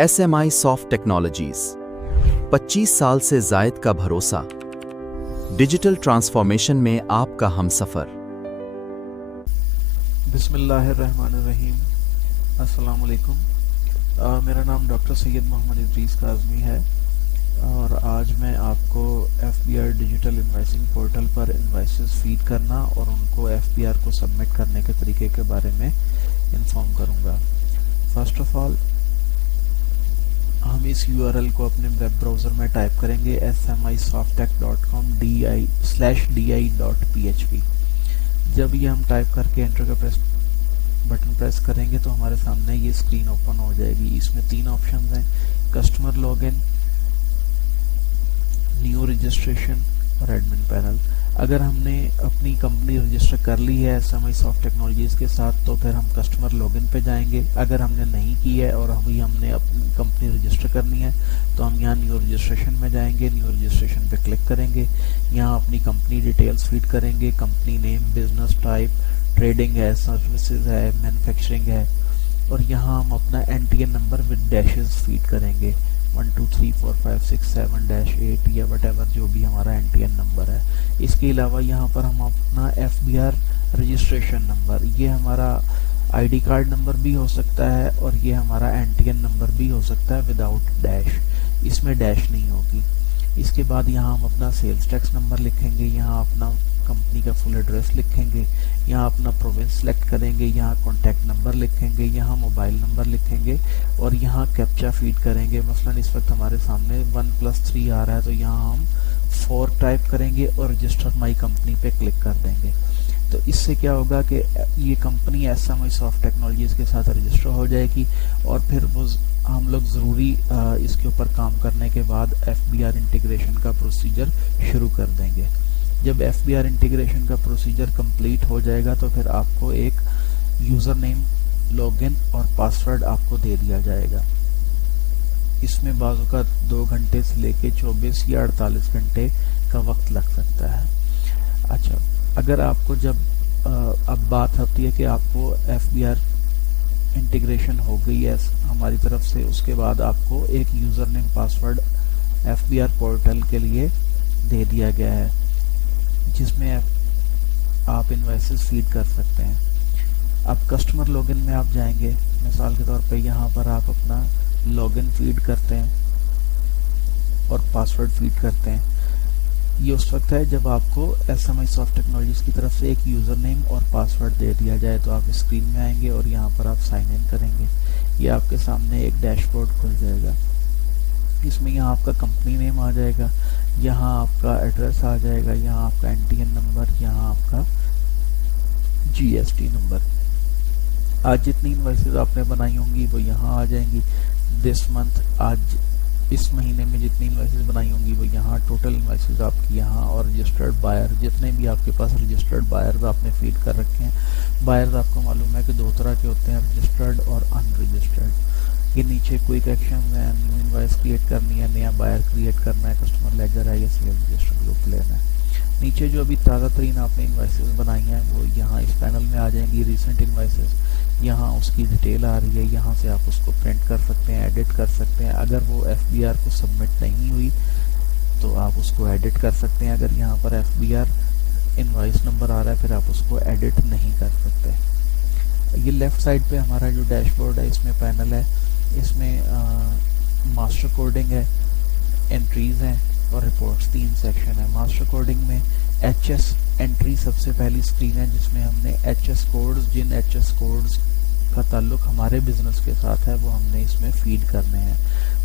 SMI soft technologies 25 साल से जायद का भरोसा, डिजिटल ट्रांसफॉर्मेशन में आपका हमसफर। बिस्मिल्लाहिर्रहमानिर्रहीम। अस्सलाम वालेकुम। मेरा नाम डॉक्टर सैयद मोहम्मद इद्रीस काज़मी है और आज मैं आपको FBR डिजिटल इन्वाइसिंग पोर्टल पर इन्वाइसेस फीड करना और उनको FBR को सबमिट करने के तरीके के बारे में इन्फॉर्म करूंगा। फर्स्ट ऑफ ऑल हम इस URL को अपने वेब ब्राउज़र में टाइप करेंगे smisofttech.com/di.php। जब ये हम टाइप करके एंटर का बटन प्रेस करेंगे तो हमारे सामने ये स्क्रीन ओपन हो जाएगी। इसमें 3 ऑप्शन हैं, कस्टमर लॉगिन, न्यू रजिस्ट्रेशन और एडमिन पैनल। अगर हमने अपनी कंपनी रजिस्टर कर ली है SMI सॉफ्ट टेक्नोलॉजीज़ के साथ तो फिर हम कस्टमर लॉगिन पे जाएंगे। अगर हमने नहीं की है और अभी हमने अपनी कंपनी रजिस्टर करनी है तो हम यहाँ न्यू रजिस्ट्रेशन में जाएंगे, न्यू रजिस्ट्रेशन पे क्लिक करेंगे। यहाँ अपनी कंपनी डिटेल्स फीड करेंगे, company name, business type, trading है, सर्विसेज है, मैन्युफैक्चरिंग है, और यहाँ हम अपना NTN number with dashes feed करेंगे 1 2 3 4 5 6 7 -8 या वटेवर जो भी हमारा NTN नंबर है। इसके अलावा यहाँ पर हम अपना FBR रजिस्ट्रेशन नंबर, ये हमारा ID कार्ड नंबर भी हो सकता है और ये हमारा NTN नंबर भी हो सकता है विदाउट डैश, इसमें डैश नहीं होगी। इसके बाद यहाँ हम अपना सेल्स टैक्स नंबर लिखेंगे, यहाँ अपना कंपनी का फुल एड्रेस लिखेंगे, यहाँ अपना प्रोविंस सेलेक्ट करेंगे, यहाँ कॉन्टैक्ट नंबर लिखेंगे, यहाँ मोबाइल नंबर लिखेंगे और यहाँ कैप्चा फीड करेंगे। मसलन इस वक्त हमारे सामने 1+3 आ रहा है तो यहाँ हम 4 टाइप करेंगे और रजिस्टर माई कंपनी पे क्लिक कर देंगे। तो इससे क्या होगा कि ये कंपनी SMI सॉफ्ट टेक्नोलॉजीज़ के साथ रजिस्टर हो जाएगी और फिर वो हम लोग ज़रूरी इसके ऊपर काम करने के बाद FBR इंटीग्रेशन का प्रोसीजर शुरू कर देंगे। जब FBR इंटीग्रेशन का प्रोसीजर कंप्लीट हो जाएगा तो फिर आपको एक यूज़र नेम, लॉगिन और पासवर्ड आपको दे दिया जाएगा। इसमें बाज़ों का 2 घंटे से लेके 24 या 48 घंटे का वक्त लग सकता है। अच्छा, अगर आपको जब अब बात होती है कि आपको FBR इंटीग्रेशन हो गई है हमारी तरफ से, उसके बाद आपको एक user name password FBR portal के लिए दे दिया गया है जिसमें आप इन्वाइसेस फीड कर सकते हैं। अब कस्टमर लॉगिन में आप जाएंगे, मिसाल के तौर पे यहाँ पर आप अपना लॉगिन फीड करते हैं और पासवर्ड फीड करते हैं। ये उस वक्त है जब आपको SMI सॉफ्ट टेक्नोलॉजीज़ की तरफ से एक यूज़र नेम और पासवर्ड दे दिया जाए तो आप स्क्रीन में आएंगे और यहाँ पर आप साइन इन करेंगे। ये आपके सामने एक डैशबोर्ड खुल जाएगा। इसमें यहाँ आपका कंपनी नेम आ जाएगा, यहाँ आपका एड्रेस आ जाएगा, यहाँ आपका NTN नंबर, यहाँ आपका GST नंबर। आज जितनी इन्वाइसेस आपने बनाई होंगी वो यहाँ आ जाएंगी। दिस मंथ, आज इस महीने में जितनी इन्वाइसेस बनाई होंगी वो यहाँ, टोटल इन्वाइसेस आपकी यहाँ, और रजिस्टर्ड बायर जितने भी आपके पास रजिस्टर्ड बायर्स आपने फीड कर रखे हैं। बायर्स आपको मालूम है कि 2 तरह के होते हैं, रजिस्टर्ड और अनरजिस्टर्ड। ये नीचे क्विक एक्शन है, न्यू इनवॉइस क्रिएट करनी है, नया बायर क्रिएट करना है, कस्टमर लेजर है या सेल रजिस्टर ग्रुप लेना है। नीचे जो अभी ताज़ा तरीन आपने इन्वाइसेस बनाई हैं वो यहाँ इस पैनल में आ जाएंगी। रिसेंट इन्वाइसेस, यहाँ उसकी डिटेल आ रही है, यहाँ से आप उसको प्रिंट कर सकते हैं, एडिट कर सकते हैं। अगर वो FBR को सबमिट नहीं हुई तो आप उसको एडिट कर सकते हैं। अगर यहाँ पर FBR इन्वाइस नंबर आ रहा है फिर आप उसको एडिट नहीं कर सकते। ये लेफ़्ट साइड पे हमारा जो डैशबोर्ड है, इसमें पैनल है, इसमें मास्टर कोडिंग है, एंट्रीज़ हैं और रिपोर्ट्स, 3 सेक्शन है। मास्टर कोडिंग में HS एंट्री सबसे पहली स्क्रीन है जिसमें हमने HS कोड्स, जिन HS कोड्स का ताल्लुक हमारे बिजनेस के साथ है वो हमने इसमें फीड करने हैं।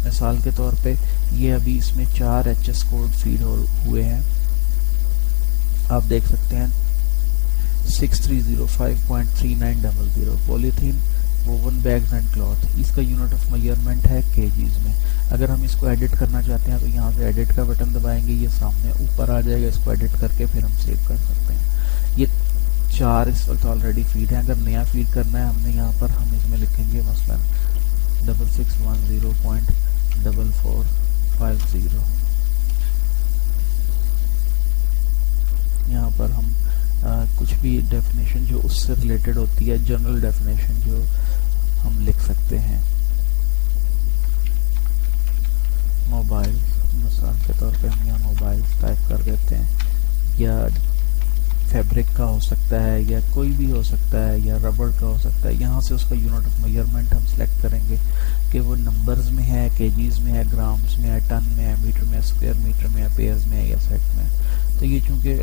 मिसाल के तौर पे ये अभी इसमें 4 HS कोड फीड हुए हैं, आप देख सकते हैं। 6305.3900 polythene woven bags and cloth, इसका यूनिट ऑफ मेजरमेंट है kgs में। अगर हम इसको एडिट करना चाहते हैं तो यहाँ से एडिट का बटन दबाएंगे, ये सामने ऊपर आ जाएगा। इसको एडिट करके फिर हम सेव कर सकते हैं। ये 4 इस वक्त ऑलरेडी फीड है। अगर नया फीड करना है हमने यहाँ पर, हम इसमें लिखेंगे मसलन 6610.4450। यहाँ पर हम कुछ भी डेफिनेशन जो उससे रिलेटेड होती है, जनरल डेफिनेशन जो हम लिख सकते हैं। के तौर पे हम यहाँ मोबाइल्स टाइप कर देते हैं, या फैब्रिक का हो सकता है, या कोई भी हो सकता है, या रबड़ का हो सकता है। यहाँ से उसका यूनिट ऑफ मेजरमेंट हम सिलेक्ट करेंगे कि वो नंबर्स में है, केजीज में है, ग्राम्स में है, टन में है, मीटर में है, स्क्वायर मीटर में है, पेयर्स में है, या सेट में है। तो ये चूंकि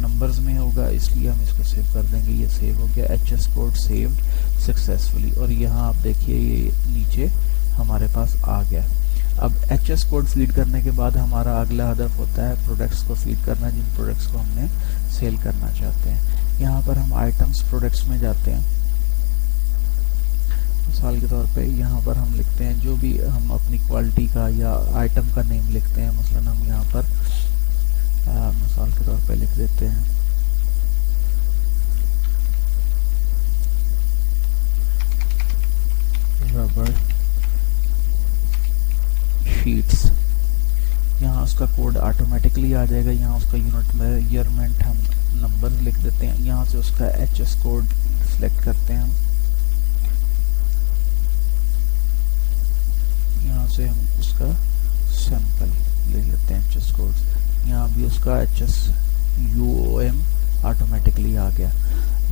नंबर्स में होगा इसलिए हम इसको सेव कर देंगे। ये सेव हो गया, एचएस कोड सेव्ड सक्सेसफुली। और यहाँ आप देखिए ये नीचे हमारे पास आ गया। अब एचएस कोड फीड करने के बाद हमारा अगला हदफ होता है प्रोडक्ट्स को फीड करना, जिन प्रोडक्ट्स को हमने सेल करना चाहते हैं। यहाँ पर हम आइटम्स प्रोडक्ट्स में जाते हैं। मिसाल के तौर पे यहाँ पर हम लिखते हैं जो भी हम अपनी क्वालिटी का या आइटम का नेम लिखते हैं। मसलन हम यहाँ पर मिसाल के तौर पे लिख देते हैं रबड़ शीट्स। यहाँ उसका कोड ऑटोमेटिकली आ जाएगा। यहाँ उसका यूनिट मेजरमेंट हम नंबर लिख देते हैं। यहाँ से उसका एचएस कोड सिलेक्ट करते हैं हम। यहाँ से हम उसका सैंपल ले लेते हैं एचएस कोड। यहाँ भी उसका एचएस यूओएम ऑटोमेटिकली आ गया।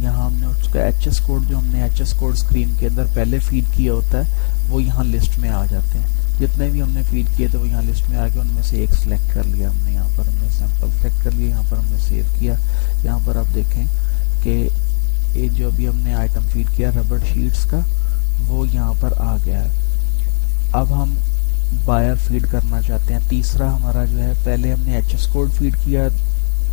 यहाँ हमने उसका एचएस कोड जो हमने एचएस कोड स्क्रीन के अंदर पहले फीड किया होता है वो यहाँ लिस्ट में आ जाते हैं। जितने भी हमने फीड किए थे वो यहाँ लिस्ट में आ गए, उनमें से एक सिलेक्ट कर लिया हमने। यहाँ पर हमने सैंपल सेलेक्ट कर लिया, यहाँ पर हमने सेव किया। यहाँ पर आप देखें कि ये जो अभी हमने आइटम फीड किया रबड़ शीट्स का वो यहाँ पर आ गया है। अब हम बायर फीड करना चाहते हैं। तीसरा हमारा जो है, पहले हमने एचएस कोड फीड किया,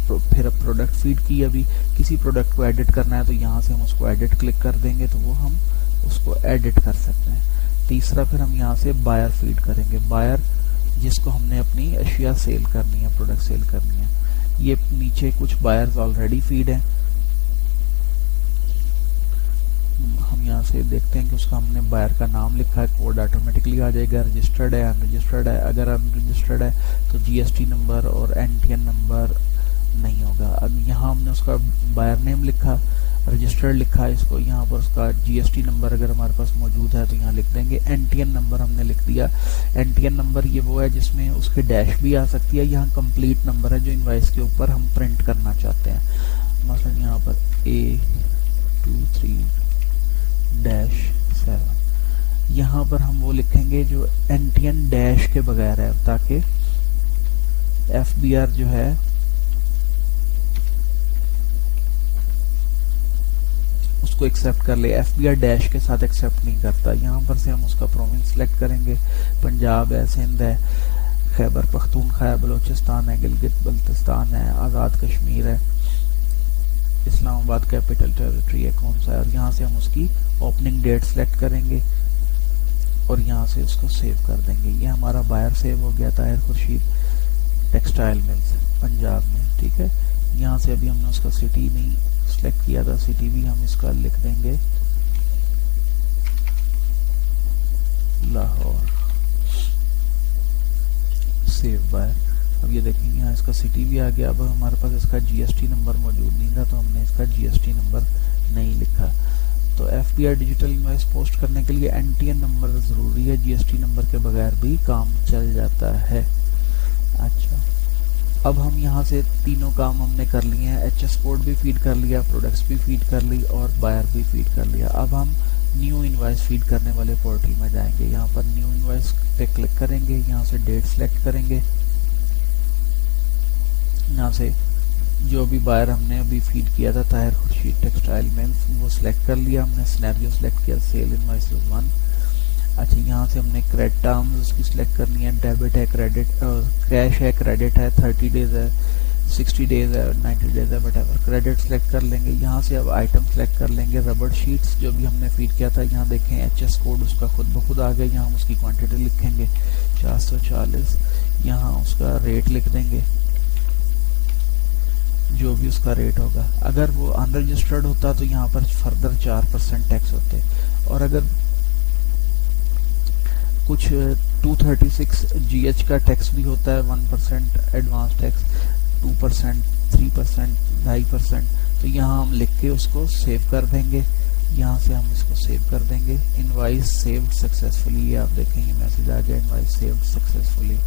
फिर प्रोडक्ट फीड की। अभी किसी प्रोडक्ट को एडिट करना है तो यहाँ से हम उसको एडिट क्लिक कर देंगे तो वो हम उसको एडिट कर सकते हैं। तीसरा फिर हम यहाँ से बायर फीड करेंगे। बायर जिसको हमने अपनी अशिया सेल करनी है, प्रोडक्ट सेल करनी है। ये नीचे कुछ बायर्स ऑलरेडी फीड हैं। हम यहाँ से देखते हैं कि उसका हमने बायर का नाम लिखा है, कोड ऑटोमेटिकली आ जाएगा। रजिस्टर्ड है, अनरजिस्टर्ड है। अगर अनरजिस्टर्ड है तो जीएसटी नंबर और एनटीएन नंबर नहीं होगा। अब यहाँ हमने उसका बायर नेम लिखा, रजिस्टर्ड लिखा है इसको। यहाँ पर उसका जीएसटी नंबर अगर हमारे पास मौजूद है तो यहाँ लिख देंगे। एनटीएन नंबर हमने लिख दिया। एनटीएन नंबर ये वो है जिसमें उसके डैश भी आ सकती है। यहाँ कंप्लीट नंबर है जो इनवाइस के ऊपर हम प्रिंट करना चाहते हैं। मसलन यहाँ पर A23-7। यहाँ पर हम वो लिखेंगे जो एनटीएन डैश के बगैर है, ताकि एफबीआर जो है उसको एक्सेप्ट कर ले। एफबीआर डैश के साथ एक्सेप्ट नहीं करता। यहाँ पर से हम उसका प्रोविंस सेलेक्ट करेंगे। पंजाब है, सिंध है, खैबर पख्तूनख्वा है, बलूचिस्तान है, गिलगित बल्तिस्तान है, आज़ाद कश्मीर है, इस्लामाबाद कैपिटल टेरिटरी है, कौन सा है। और यहाँ से हम उसकी ओपनिंग डेट सेलेक्ट करेंगे और यहाँ से उसको सेव कर देंगे। ये हमारा बायर सेव हो गया, ताहिर खुर्शीद टेक्सटाइल मिल्स पंजाब में। ठीक है, यहाँ से अभी हमने उसका सिटी नहीं सेलेक्ट किया था, सिटी भी हम इसका लिख देंगे लाहौर। Save buyer. अब ये देखेंगे यहाँ इसका सिटी भी आ गया। अब हमारे पास इसका जीएसटी नंबर मौजूद नहीं था तो हमने इसका जीएसटी नंबर नहीं लिखा। तो एफबीआर डिजिटल इनवॉइस पोस्ट करने के लिए एनटीएन नंबर ज़रूरी है। जीएसटी नंबर के बगैर भी काम चल जाता है। अच्छा, अब हम यहाँ से तीनों काम हमने कर लिए हैं। एचएस कोड भी फीड कर लिया, प्रोडक्ट्स भी फीड कर ली और बायर भी फीड कर लिया। अब हम न्यू इनवॉइस फीड करने वाले पोर्टल में जाएंगे। यहाँ पर न्यू इनवॉइस पे क्लिक करेंगे, यहाँ से डेट सेलेक्ट करेंगे। यहाँ से जो भी बायर हमने अभी फीड किया था ताहिर खुर्शीद टेक्सटाइल मिल्स, वो सिलेक्ट कर लिया हमने। सिनेरियो सेलेक्ट किया, सेल इनवॉइसेस 1। अच्छा, यहाँ से हमने क्रेडिट टर्म्स उसकी सिलेक्ट करनी है। डेबिट है, क्रेडिट कैश है, क्रेडिट है, 30 डेज है, 60 डेज है, 90 डेज है, वटएवर। क्रेडिट सेलेक्ट कर लेंगे। यहाँ से अब आइटम सेलेक्ट कर लेंगे। रबड़ शीट्स जो भी हमने फीड किया था, यहाँ देखें एचएस कोड उसका खुद ब खुद आ गया। यहाँ हम उसकी क्वांटिटी लिखेंगे 440। यहाँ उसका रेट लिख देंगे, जो भी उसका रेट होगा। अगर वो अनरजिस्टर्ड होता तो यहाँ पर फर्दर 4% टैक्स होते। और अगर कुछ 236 GH का टैक्स भी होता है, 1% एडवांस टैक्स, 2%, 3%, 2.5%। तो यहाँ हम लिख के उसको सेव कर देंगे। यहाँ से हम इसको सेव कर देंगे। इनवाइस सेव्ड सक्सेसफुली, आप देखेंगे मैसेज आ गया इनवाइस सेव्ड सक्सेसफुली।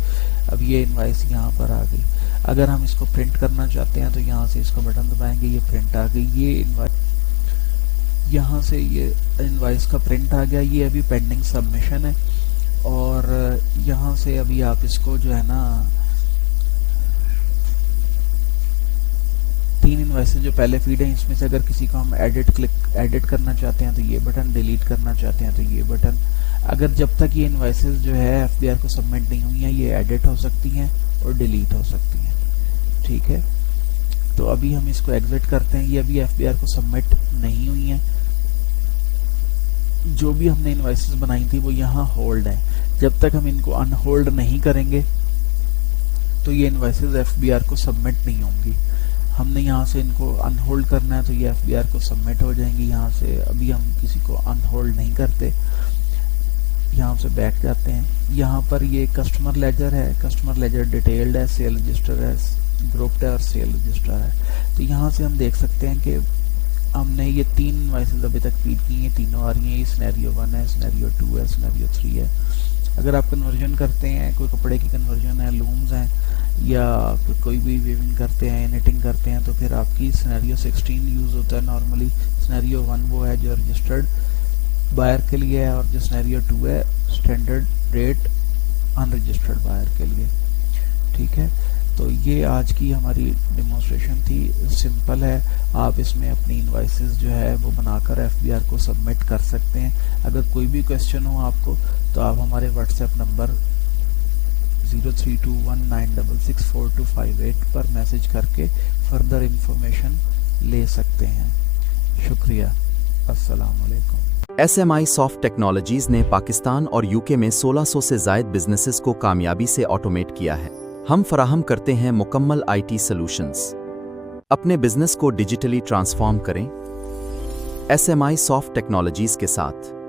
अब ये इनवाइस यहाँ पर आ गई। अगर हम इसको प्रिंट करना चाहते हैं तो यहाँ से इसको बटन दबाएंगे, ये प्रिंट आ गई। ये इनवाइस, यहाँ से ये इनवाइस का प्रिंट आ गया। ये अभी पेंडिंग सबमिशन है और यहाँ से अभी आप इसको जो है ना 3 इनवाइसेस जो पहले फीड है, इसमें से अगर किसी को हम एडिट करना चाहते हैं तो ये बटन, डिलीट करना चाहते हैं तो ये बटन। अगर जब तक ये इनवाइसेस जो है एफबीआर को सबमिट नहीं हुई हैं, ये एडिट हो सकती हैं और डिलीट हो सकती हैं, ठीक है। तो अभी हम इसको एग्जिट करते हैं। ये अभी एफबीआर को सबमिट नहीं हुई हैं। जो भी हमने इनवाइसेस बनाई थी वो यहाँ होल्ड है। जब तक हम इनको अनहोल्ड नहीं करेंगे तो ये इनवाइसेस एफबीआर को सबमिट नहीं होंगी। हमने यहाँ से इनको अनहोल्ड करना है तो ये एफबीआर को सबमिट हो जाएंगी। यहाँ से अभी हम किसी को अनहोल्ड नहीं करते, यहाँ से बैक जाते हैं। यहाँ पर ये कस्टमर लेजर है, कस्टमर लेजर डिटेल्ड है, सेल रजिस्टर है, ग्रुप्ड है और सेल रजिस्टर है। तो यहाँ से हम देख सकते हैं कि हमने ये 3 इनवाइसेस अभी तक फीड की हैं, तीनों आ रही हैं। ये सिनेरियो 1 है, सिनेरियो 2 है, सिनेरियो 3 है। अगर आप कन्वर्जन करते हैं, कोई कपड़े की कन्वर्जन है, लूम्स हैं, या कोई भी वीविंग करते हैं, निटिंग करते हैं, तो फिर आपकी सिनेरियो 16 यूज़ होता है नॉर्मली। सिनेरियो 1 वो है जो रजिस्टर्ड बायर के लिए है और जो सिनेरियो 2 है स्टैंडर्ड रेट अनरजिस्टर्ड बायर के लिए, ठीक है। तो ये आज की हमारी डेमोन्स्ट्रेशन थी, सिंपल है। आप इसमें अपनी इनवाइसेस जो है वो बनाकर एफबीआर को सबमिट कर सकते हैं। अगर कोई भी क्वेश्चन हो आपको तो आप हमारे व्हाट्सएप नंबर 0321966428 पर मैसेज करके फर्दर इंफॉर्मेशन ले सकते हैं। शुक्रिया, अस्सलाम वालेकुम। SMI सॉफ्ट टेक्नोलॉजीज ने पाकिस्तान और यूके में 1600 से जायद बिजनेसेस को कामयाबी से ऑटोमेट किया है। हम फराहम करते हैं मुकम्मल IT सॉल्यूशंस। अपने बिजनेस को डिजिटली ट्रांसफॉर्म करें SMI सॉफ्ट टेक्नोलॉजीज के साथ।